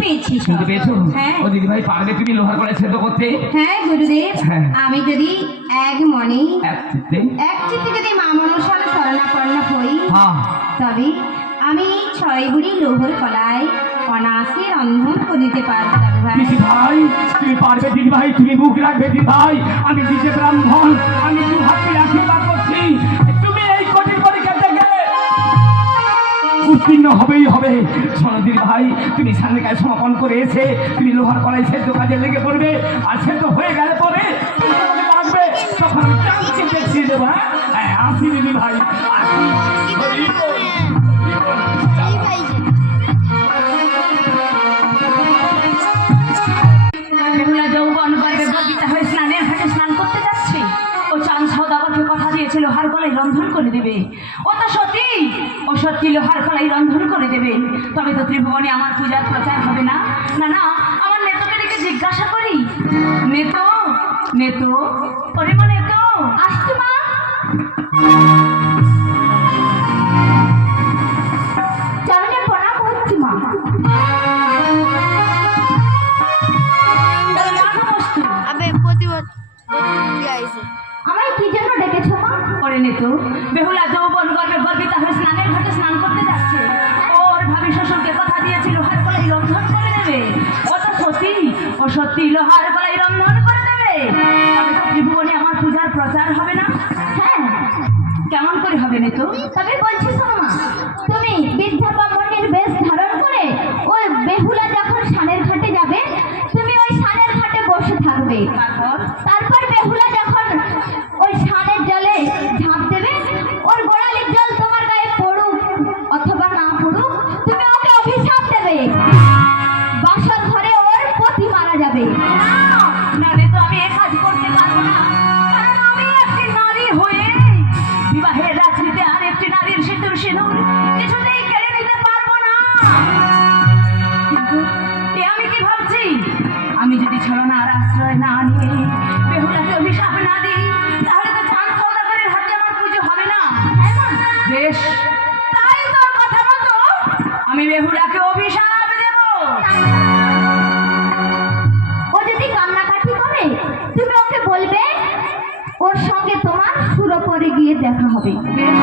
পেয়েছি। শুনতে পেয়েছো? হ্যাঁ। ও দিদি ভাই, পারবে তুমি লোহার কড়াই সেদ্ধ করতে? হ্যাঁ গুরুদেব, হ্যাঁ। আমি যদি এক মনে এক চিত্তে? এক চিত্তে যদি মা মনসার শরণাপন্ন হই, হ্যাঁ। তবে আমি 6 বুড়ি লোহর কলাই অনায়াসে রন্ধন করিতে পারবো দাদু ভাই। দিদি ভাই তুমি পারবে দিদি ভাই, তুমি মুখ রাখবে দিদি ভাই। আমি দিতে ব্রাহ্মণ, আমি দু হাতে আশীর্বাদ করছি, তুমি এই কঠিন পরীক্ষা থেকে উত্তীর্ণ হবেই হবে। শোনো দিদি ভাই, তুমি সামনে কাজ সমাপন করে এসে তুমি লোহার কড়াই সেদ্ধ কাজে লেগে পড়বে, আর সেদ্ধ হয়ে গেলে পরে তুমি আমাকে ডাকবে, তখন আমি চামচে দেখিয়ে দেবো। হ্যাঁ, আসি দিদি ভাই, আসি। বেহুলা যৌবন গর্বে গর্বিত হয়ে স্নানের ঘাটে স্নান করতে যাচ্ছে। ও চাঁদ সওদাগরকে কথা দিয়েছে লোহার কলাই রন্ধন করে দেবে। ও তো সত্যি, ও সত্যি লোহার কলাই রন্ধন করে দেবে। তবে তো ত্রিভুবনে আমার পূজার প্রচার হবে না। না না, আমার নেতোকে ডেকে জিজ্ঞাসা করি। নেতো, নেতো, ওরে মা নেতো, আসতো মা। চরণে প্রণাম করছি মা। আমায় কি জন্য ডেকেছো মা? করে নিত বেহুলা যৌবন গর্বে গর্বিত হয়ে স্নানের ঘাটে স্নান করতে যাচ্ছে। ওর ভাবি শ্বশুরকে কথা দিয়েছে লোহার কলাই রন্ধন করে দেবে। ও তো সত্যি, ও সত্যি লোহার কলাই রন্ধন করে দেবে। তবে তো ত্রিভুবনে আমার পূজার প্রচার হবে না। হ্যাঁ, কেমন করে হবে নিত? তবে বলছি শোনো মা, তুমি বৃদ্ধা ব্রাহ্মণের বেশ ধারণ করে ওই বেহুলা যখন স্নানের ঘাটে যাবে, তুমি ওই স্নানের ঘাটে বসে থাকবে। তারপর বেহুলা যখন ওই স্নানের জলে ঝাঁপ দেবে, ওর গোড়ালির জল তোমার গায়ে পড়ুক অথবা না পড়ুক, তুমি ওকে অভিশাপ দেবে। বাসর ঘরে ওর পতি মারা যাবে। না রে, তো আমি এই কাজ করতে পারবো না, কারণ আমি একটি নারী হয়ে বিবাহের রাত্রিতে আর একটি নারীর সিঁদুর সিঁদুর কিছুতেই কেড়ে নিতে পারবো না। কিন্তু এ আমি কি ভাবছি, আমি যদি ছলনার আশ্রয় না নিয়ে বেহুলাকে অভিশাপ না দিই, তাহলে তো চাঁদ সওদাগরের হাতে আমার পুজো হবে না। বেশ, তাই তোর কথা মতো আমি বেহুলাকে অভিশাপ দেব। ও যদি কান্নাকাটি করে, তুমি ওকে বলবে ওর সঙ্গে তোমার সুরপরে গিয়ে দেখা হবে। বেশ,